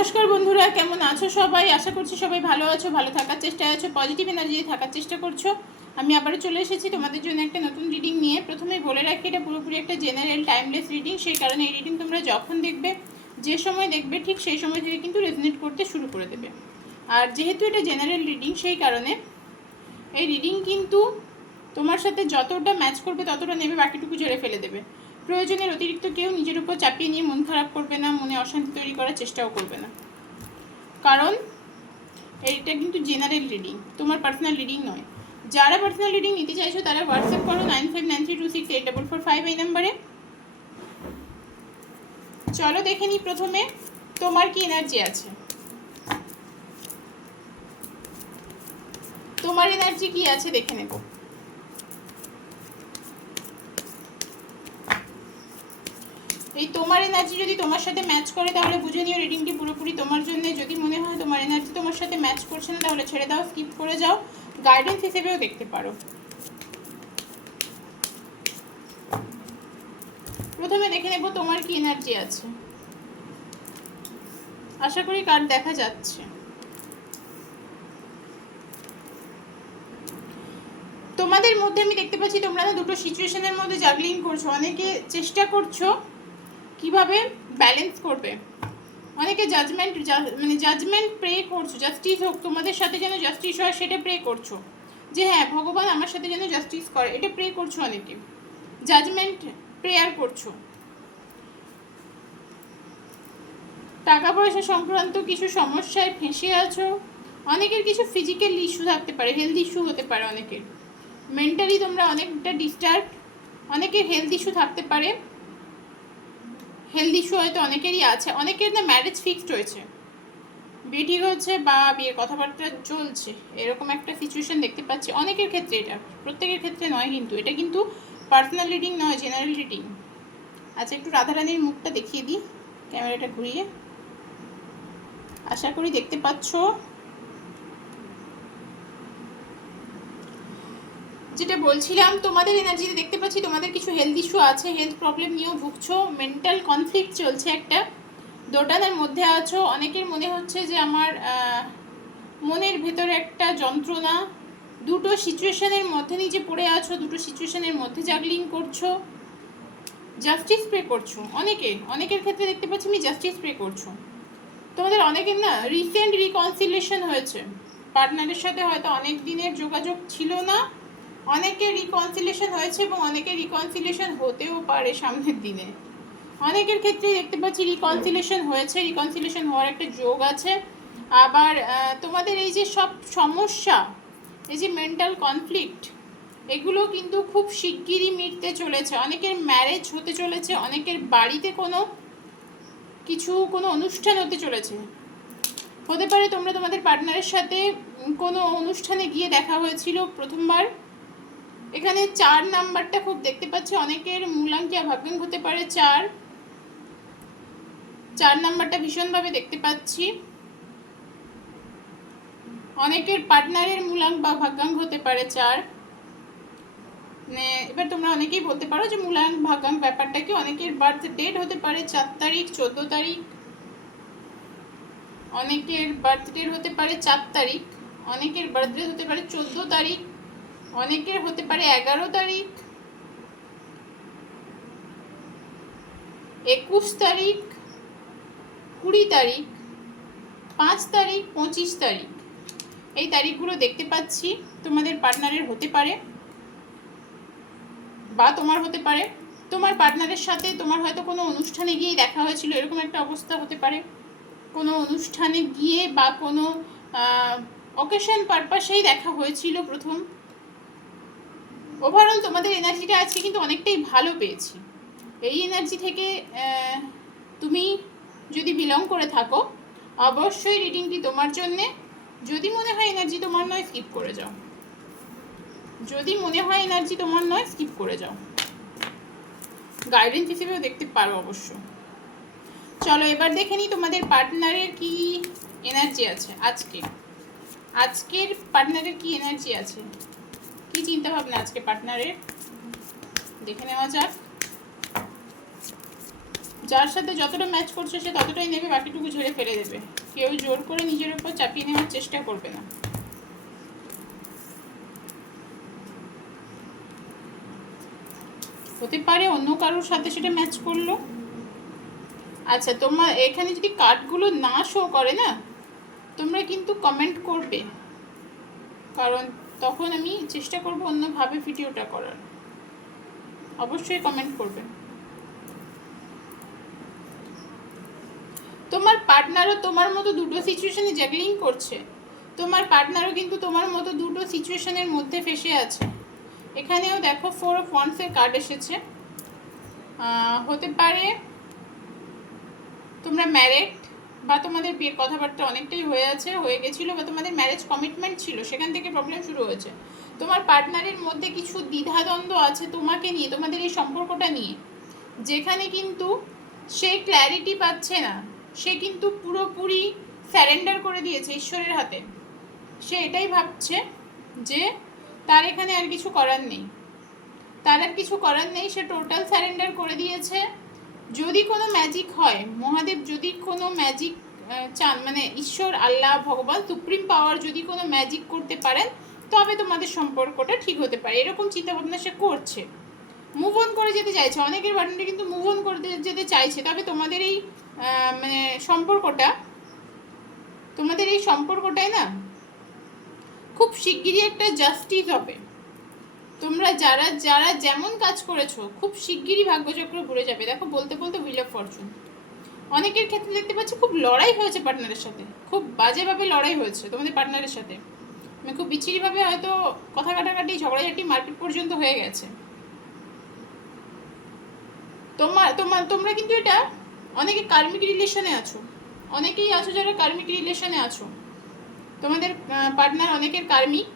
নমস্কার বন্ধুরা, কেমন আছো সবাই? আশা করছি সবাই ভালো আছো, ভালো থাকার চেষ্টায় আছো, পজিটিভ এনার্জি থাকার চেষ্টা করছো। আমি আবারও চলে এসেছি তোমাদের জন্য একটা নতুন রিডিং নিয়ে। প্রথমেই বলে রাখি, এটা পুরোপুরি একটা জেনারেল টাইমলেস রিডিং। সেই কারণে এই রিডিং তোমরা যখন দেখবে, যে সময় দেখবে, ঠিক সেই সময় থেকে কিন্তু রেজনেট করতে শুরু করে দেবে। আর যেহেতু এটা জেনারেল রিডিং, সেই কারণে এই রিডিং কিন্তু তোমার সাথে যতটা ম্যাচ করবে ততটা নেবে, বাকিটুকু ঝেড়ে ফেলে দেবে। প্রয়োজনের অতিরিক্ত কেউ নিজের উপর চাপিয়ে নিয়ে মন খারাপ করবে না, মনে অশান্তি তৈরি করার চেষ্টাও করবে না, কারণ এইটা কিন্তু জেনারেল রিডিং, তোমার পার্সোনাল রিডিং নয়। যারা পার্সোনাল রিডিং নিতে চাইছো তারা হোয়াটসঅ্যাপ করো 9593268445 এই নাম্বারে। চলো দেখে নিই প্রথমে তোমার কি এনার্জি আছে। তোমার এনার্জি কি আছে দেখে নেব। এই তোমার এনার্জি যদি তোমার সাথে ম্যাচ করে তাহলে বুঝে নিও রিডিংটি পুরোপুরি তোমার জন্য। যদি মনে হয় তোমার এনার্জি তোমার সাথে ম্যাচ করছে না তাহলে ছেড়ে দাও, স্কিপ করে যাও, গাইডেন্স হিসেবেও দেখতে পারো। প্রথমে দেখে নেব তোমার কি এনার্জি আছে। আশা করি কার্ড দেখা যাচ্ছে। তোমাদের মধ্যে আমি দেখতে পাচ্ছি তোমরা না দুটো সিচুয়েশনের মধ্যে জাগলিং করছো। অনেকে চেষ্টা করছো কিভাবে ব্যালেন্স করবে, অনেকে জাজমেন্ট প্রে করছো, জাস্টিস হোক তোমাদের সাথে, যেন জাস্টিস হয় সেটা প্রে করছো, যে হ্যাঁ ভগবান আমার সাথে যেন জাস্টিস করে, এটা প্রে করছো। অনেকে জাজমেন্ট প্রেয়ার করছো। টাকা পয়সা সংক্রান্ত কিছু সমস্যায় ফেঁসে আছো। অনেকের কিছু ফিজিক্যাল ইস্যু থাকতে পারে, হেলথ ইস্যু হতে পারে অনেকের। মেন্টালি তোমরা অনেকটা ডিস্টার্ব, অনেকের হেলথ ইস্যু থাকতে পারে। হেলথ ইস্যু হয়তো অনেকেরই আছে। অনেকের না ম্যারেজ ফিক্সড হয়েছে, বিয়ে ঠিক হচ্ছে বা বিয়ের কথাবার্তা চলছে, এরকম একটা সিচুয়েশন দেখতে পাচ্ছি অনেকের ক্ষেত্রে। এটা প্রত্যেকের ক্ষেত্রে নয়, কিন্তু এটা কিন্তু পার্সোনাল রিডিং নয়, জেনারেল রিডিং। আচ্ছা, একটু রাধারানীর মুখটা দেখিয়ে দিই ক্যামেরাটা ঘুরিয়ে। আশা করি দেখতে পাচ্ছ। যেটা বলছিলাম, তোমাদের এনার্জিতে দেখতে পাচ্ছি তোমাদের কিছু হেলথ ইস্যু আছে, হেলথ প্রবলেম নিয়েও ভুগছো, মেন্টাল কনফ্লিক্ট চলছে, একটা দোটানার মধ্যে আছো। অনেকের মনে হচ্ছে যে আমার মনের ভেতরে একটা যন্ত্রণা। দুটো সিচুয়েশনের মধ্যে নিজে পড়ে আছো, দুটো সিচুয়েশনের মধ্যে জাগলিং করছো, জাস্টিস প্রে করছো। অনেকের ক্ষেত্রে দেখতে পাচ্ছি আমি জাস্টিস প্রে করছো। তোমাদের অনেকের না রিসেন্ট রিকনসিলিয়েশন হয়েছে, পার্টনারের সাথে হয়তো অনেক দিনের যোগাযোগ ছিল না, অনেকের রিকনসিলিয়েশন হয়েছে এবং অনেকের রিকনসিলিয়েশন হতেও পারে সামনের দিনে। অনেকের ক্ষেত্রে দেখতে পাচ্ছি রিকনসিলিয়েশন হয়েছে, রিকনসিলিয়েশন হওয়ার একটা যোগ আছে। আবার তোমাদের এই যে সব সমস্যা, এই যে মেন্টাল কনফ্লিক্ট, এগুলো কিন্তু খুব শিগগিরই মিটতে চলেছে। অনেকের ম্যারেজ হতে চলেছে, অনেকের বাড়িতে কোনো অনুষ্ঠান হতে চলেছে। হতে পারে তোমরা তোমাদের পার্টনারের সাথে কোনো অনুষ্ঠানে গিয়ে দেখা হয়েছিল প্রথমবার। এখানে 4 নাম্বারটা খুব দেখতে পাচ্ছি, অনেকের মূলাঙ্ক ভাগ্যাঙ্ক হতে পারে 4 নাম্বারটা ভীষণভাবে দেখতে পাচ্ছি। অনেকের পার্টনারের মূলাঙ্ক বা ভাগ্যাঙ্ক হতে পারে 4। এবার তোমরা অনেকেই বলতে পারো যে মূলাঙ্ক ভাগ্যাঙ্ক ব্যাপারটা কি। অনেকের বার্থ ডেট হতে পারে 4 তারিখ, 14 তারিখ। অনেকের বার্থ ডেট হতে পারে 4 তারিখ, অনেকের বার্থ ডেট হতে পারে 14 তারিখ, অনেকের হতে পারে 11 তারিখ, 21 তারিখ, 20 তারিখ, 5 তারিখ, 25 তারিখ। এই তারিখগুলো দেখতে পাচ্ছি তোমাদের পার্টনারের হতে পারে বা তোমার হতে পারে। তোমার পার্টনারের সাথে তোমার হয়তো কোনো অনুষ্ঠানে গিয়ে দেখা হয়েছিল, এরকম একটা অবস্থা হতে পারে। কোনো অনুষ্ঠানে গিয়ে বা কোনো অকেশন পারপাসেই দেখা হয়েছিল প্রথম। ওভারঅল তোমাদের এনার্জিটা আজকে কিন্তু অনেকটাই ভালো পেয়েছি। এই এনার্জি থেকে তুমি যদি বিলং করে থাকো, অবশ্যই রিডিংটি তোমার জন্যে। যদি মনে হয় এনার্জি তোমার নয়, স্কিপ করে যাও। যদি মনে হয় এনার্জি তোমার নয়, স্কিপ করে যাও, গাইডেন্স হিসেবেও দেখতে পারো অবশ্য। চলো এবার দেখে নিই তোমাদের পার্টনারের কি এনার্জি আছে আজকের পার্টনারের কি এনার্জি আছে, কি চিন্তা ভাবনা আজকে পার্টনারের, দেখে নেওয়া যাক। যার সাথে যতটা ম্যাচ করছে সে ততটাই নেবে, বাকিটুকু ঝেড়ে ফেলে দেবে। কেউ জোর করে নিজের উপর চাপিয়ে নেওয়ার চেষ্টা করবে না। হতে পারে অন্য কারোর সাথে সেটা ম্যাচ করলো। আচ্ছা, তোমার এখানে যদি কার্ডগুলো না শো করে না, তোমরা কিন্তু কমেন্ট করবে, কারণ তখন আমি চেষ্টা করবো অন্যভাবে ভিডিওটা করার। অবশ্যই কমেন্ট করবে। তোমার পার্টনারও তোমার মতো দুটো সিচুয়েশনে জ্যাগলিং করছে। তোমার পার্টনারও কিন্তু তোমার মতো দুটো সিচুয়েশনের মধ্যে ফেসে আছে। এখানেও দেখো 4 অফ ওয়ান্ডসের কার্ড এসেছে। হতে পারে তোমরা ম্যারেড, বা তোমাদের বিয়ের কথাবার্তা অনেকটাই হয়ে গেছিলো, বা তোমাদের ম্যারেজ কমিটমেন্ট ছিল, সেখান থেকে প্রবলেম শুরু হয়েছে। তোমার পার্টনারের মধ্যে কিছু দ্বিধাদ্বন্দ্ব আছে তোমাকে নিয়ে, তোমাদের এই সম্পর্কটা নিয়ে, যেখানে কিন্তু সে ক্ল্যারিটি পাচ্ছে না। সে কিন্তু পুরোপুরি স্যারেন্ডার করে দিয়েছে ঈশ্বরের হাতে। সে এটাই ভাবছে যে তার এখানে আর কিছু করার নেই, সে টোটাল স্যারেন্ডার করে দিয়েছে। যদি কোনো ম্যাজিক হয়, মহাদেব যদি কোনো ম্যাজিক চান, মানে ঈশ্বর, আল্লাহ, ভগবান, সুপ্রিম পাওয়ার যদি কোনো ম্যাজিক করতে পারেন, তবে তোমাদের সম্পর্কটা ঠিক হতে পারে, এরকম চিন্তাভাবনা সে করছে। মুভ অন করে যেতে চাইছে, অনেকের পার্টনার কিন্তু মুভ অন করে যেতে চাইছে। তবে তোমাদের এই মানে সম্পর্কটায় না খুব শিগগিরই একটা জাস্টিস হবে। তোমরা যারা যারা যেমন কাজ করেছো, খুব শিগগিরই ভাগ্যচক্র ঘুরে যাবে। দেখো, বলতে বলতে হুইল অফ ফরচুন। অনেকের ক্ষেত্রে দেখতে পাচ্ছি খুব লড়াই হয়েছে পার্টনারের সাথে, খুব বাজেভাবে লড়াই হয়েছে তোমাদের পার্টনারের সাথে, মানে খুব বিচ্ছিরিভাবে হয়তো কথা কাটাকাটি, ঝগড়াঝাটি, মারপিট পর্যন্ত হয়ে গেছে। তোমরা কিন্তু এটা অনেকে কার্মিক রিলেশনে আছো, অনেকেই আছো যারা কার্মিক রিলেশনে আছো। তোমাদের পার্টনার অনেকের কার্মিক।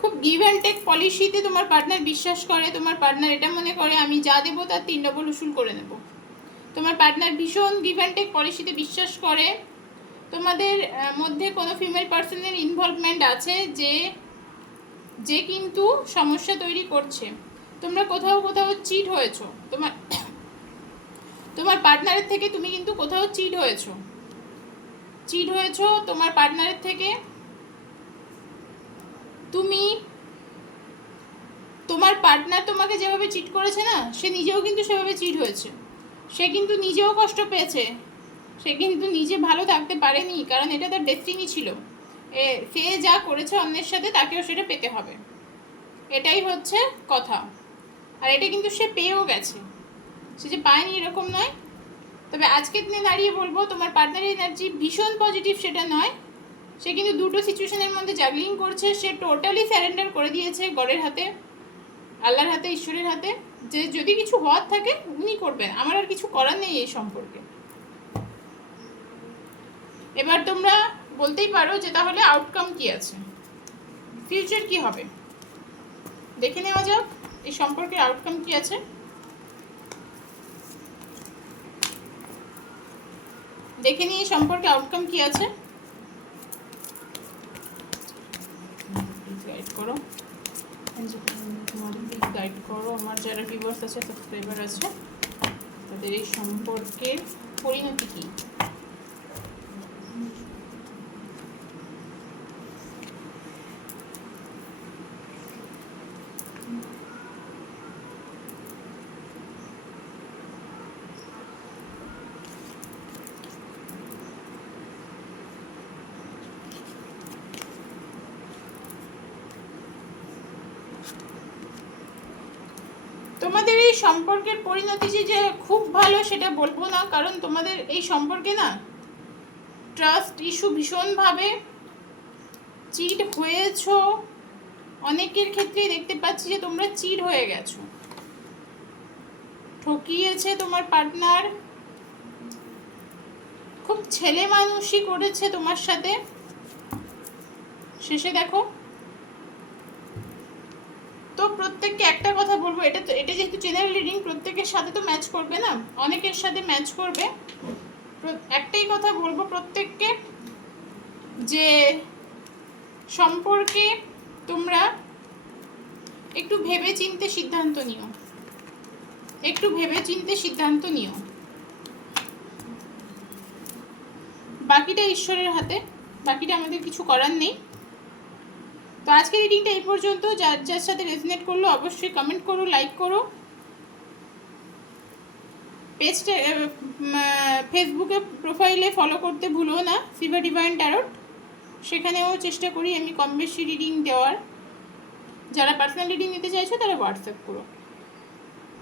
খুব গিভ অ্যান্ড টেক পলিসিতে তোমার পার্টনার বিশ্বাস করে। তোমার পার্টনার এটা মনে করে আমি যা দেবো তার 3 ডবল উসুল করে নেব। তোমার পার্টনার ভীষণ গিভ অ্যান্ড টেক পলিসিতে বিশ্বাস করে। তোমাদের মধ্যে কোনো ফিমেল পার্সনের ইনভলভমেন্ট আছে যে কিন্তু সমস্যা তৈরি করছে। তোমরা কোথাও চিট হয়েছো, তোমার পার্টনারের থেকে তুমি কিন্তু কোথাও চিট হয়েছো। তোমার পার্টনারের থেকে তোমার পার্টনার তোমাকে যেভাবে চিট করেছে না, সে নিজেও কিন্তু সেভাবে চিট হয়েছে। সে কিন্তু নিজেও কষ্ট পেয়েছে, সে কিন্তু নিজে ভালো থাকতে পারেনি, কারণ এটা তার ডেস্টিনি ছিল। সে যা করেছে অন্যের সাথে, তাকেও সেটা পেতে হবে, এটাই হচ্ছে কথা। আর এটা কিন্তু সে পেয়েও গেছে, সে যে পায়নি এরকম নয়। তবে আজকের দিনে দাঁড়িয়ে বলবো, তোমার পার্টনারের এনার্জি ভীষণ পজিটিভ সেটা নয়। সে কিন্তু দুটো সিচুয়েশনের মধ্যে জাগলিং করছে। সে টোটালি স্যারেন্ডার করে দিয়েছে গডের হাতে, আল্লাহর হাতে, ঈশ্বরের হাতে, যে যদি কিছু হওয়ার থাকে উনি করবেন, আমার আর কিছু করার নেই এই সম্পর্কে। এবার তোমরা বলতেই পারো যে তাহলে আউটকাম কি আছে, ফিউচার কি হবে। দেখে নেওয়া যাক এই সম্পর্কের আউটকাম কি আছে। দেখে নিয়ে সম্পর্কে আউটকাম কি আছে। গাইড করো, গাইড করো আমার যারা ভিউয়ার্স আছে, সাবস্ক্রাইবার আছে, তাদের এই সম্পর্কের পরিণতি কি। তোমাদের এই সম্পর্কের পরিণতি যে খুব ভালো সেটা বলবো না, কারণ তোমাদের এই সম্পর্কে না ট্রাস্ট ইস্যু ভীষণভাবে চিট হয়েছো। অনেকের ক্ষেত্রেই দেখতে পাচ্ছি যে তোমরা চিট হয়ে গেছো, ঠকিয়েছে তোমার পার্টনার, খুব ছেলে মানুষই করেছে তোমার সাথে। শেষে দেখো তো প্রত্যেককে একটা কথা বলবো, এটা যেহেতু জেনারেল রিডিং, প্রত্যেকের সাথে তো ম্যাচ করবে না, অনেকের সাথে ম্যাচ করবে। একটাই কথা বলবো প্রত্যেককে, যে সম্পর্কে তোমরা একটু ভেবে চিন্তে সিদ্ধান্ত নিও। একটু ভেবে চিন্তে সিদ্ধান্ত নিও। বাকিটা ঈশ্বরের হাতে, বাকিটা আমাদের কিছু করার নেই। তো আজকের রিডিংটা এই পর্যন্ত। যার যার সাথে রেজনেট করলো অবশ্যই কমেন্ট করো, লাইক করো। পেজটা ফেসবুকে প্রোফাইলে ফলো করতে ভুলো না, সিভা ডিভাইন ট্যারট। সেখানেও চেষ্টা করি আমি কম বেশি রিডিং দেওয়ার। যারা পার্সোনাল রিডিং নিতে চাইছো তারা হোয়াটসঅ্যাপ করো।